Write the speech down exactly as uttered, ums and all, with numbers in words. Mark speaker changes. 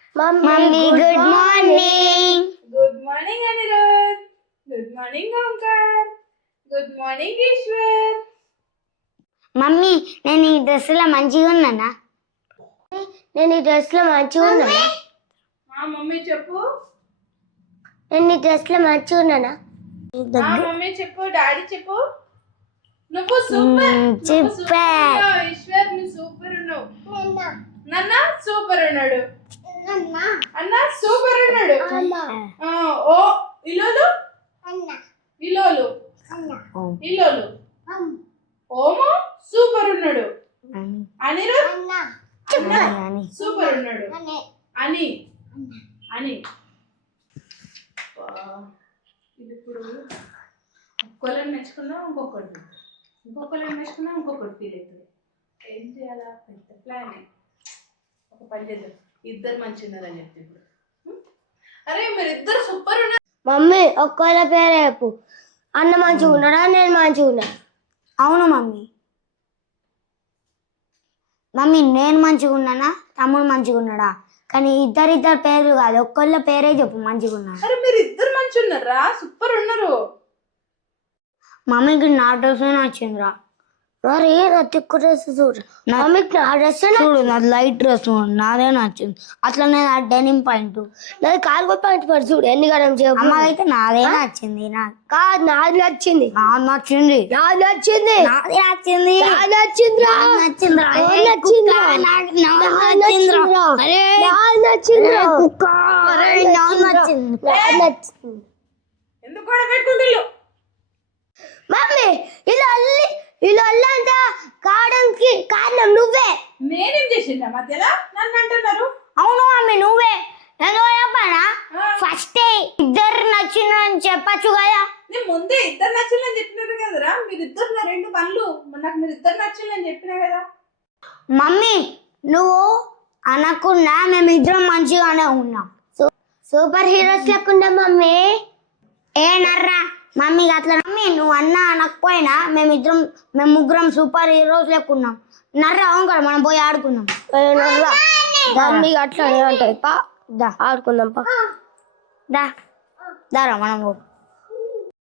Speaker 1: Mummy good morning.
Speaker 2: Good morning Anirudh. Good morning Omkar. Good morning Eshwar.
Speaker 1: Mummy నేను ఈ dress లో మంచిగా ఉన్నానా? నేను ఈ డ్రెస్ లో మంచిగా ఉన్నానా?
Speaker 2: మమ్మీ చెప్పు.
Speaker 1: నేను ఈ డ్రెస్ లో మంచిగా ఉన్నానా?
Speaker 2: మమ్మీ చెప్పు. డాడీ చెప్పు. నువ్వు సూపర్.
Speaker 1: సూపర్.
Speaker 2: ఈశ్వర్ నువ్వు సూపర్ ఉన్నావు. నాన్న సూపర్ ఉన్నాడు. అన్న సూపర్ ఉన్నాడు. ఓ ఇలోలు ఇలోలు ఇలోలు ఓమో సూపర్ ఉన్నాడు. అనిరుద్ సూపర్ ఉన్నాడు. అని అని ఇది ఇప్పుడు ఒక్కొక్కరిని మెచ్చుకున్నా ఇంకొకటి ఇంకొకరిని మెచ్చుకున్నా ఇంకొకటి ఫీల్ అవుతుంది. ఏం చేయాలా? పెద్ద ప్లాన్. ఒక పని చేద్దాం. ఇద్దరు మంచి ఉన్నారని చెప్తే ఇప్పుడు అరే మీరు ఇద్దరు సూపర్ ఉన్నారు.
Speaker 1: మమ్మీ ఒక్కళ్ళ పేరే చెప్పు. అన్న మంచిగా ఉన్నాడా? నేను మంచిగా ఉన్నా? అవును మమ్మీ. మమ్మీ నేను మంచిగా ఉన్నానా? తమ్ముడు మంచిగా ఉన్నాడా? కానీ ఇద్దరు ఇద్దరు పేర్లు కాదు, ఒక్కళ్ళ పేరే చెప్పు మంచిగా ఉన్నాడు.
Speaker 2: అరే మీరు ఇద్దరు మంచి ఉన్నారా? సూపర్ ఉన్నారు.
Speaker 1: మమ్మీకి నా డ్రెస్ నచ్చిందిరా. మరి నా తిక్కు డ్రెస్ చూడు. మమ్మీకి నా డ్రెస్ చూడు, నాది లైట్ డ్రెస్ నాదే నచ్చింది. అట్లనే నా డెనిమ్ పాయింట్, నాది కార్గో పాయింట్ పడి చూడు ఎన్ని గడం చెప్పు. అమ్మాయితే నాదే నచ్చింది. నాకు కాదు, నాది నచ్చింది. నాది నచ్చింది. నాది నచ్చింది. నాది నచ్చింది. నాది నచ్చిందిరా. నచ్చిందిరా. నచ్చిందిరా. నచ్చిందిరా. అరే నాది నచ్చిందిరా. కుక్క అరే నాది నచ్చింది. నాది నచ్చింది.
Speaker 2: ఎందుకు కూడా పెట్టుకుంటుళ్ళు?
Speaker 1: మమ్మీ ఇలా అల్లి ఇలా అల్లంతా కావడానికి కారణం నువ్వే.
Speaker 2: నేనేం చేసిందా మధ్యలో? నన్ను అంటున్నారు.
Speaker 1: అవును మమ్మీ నువ్వే. నేను చెప్పానా? ఫస్ట్ ఇద్దరు నచ్చిందని చెప్పచ్చు కదా.
Speaker 2: నేను ముందే ఇద్దరు నచ్చిందని చెప్పినారు కదరా. మీరు ఇద్దరు నా రెండు పనులు నాకు మీరు ఇద్దరు నచ్చిందని చెప్పినా కదా.
Speaker 1: మమ్మీ నువ్వు అనకుండా మేము ఇద్దరం మంచిగానే ఉన్నాం. సూపర్ హీరోస్ లేకుండా మమ్మీ. ఏ నర్రా మమ్మీ అట్లా. మమ్మీ నువ్వు అన్నా అనకపోయినా మేమిద్దరం మేము ముగ్గురం సూపర్ హీరోస్ లేకున్నాం. నర్రా అవును కదా, మనం పోయి ఆడుకుందాం. నర్రా మమ్మీ అట్లా ఉంటాయి. పా దా ఆడుకుందాం. పా దా దారా మనం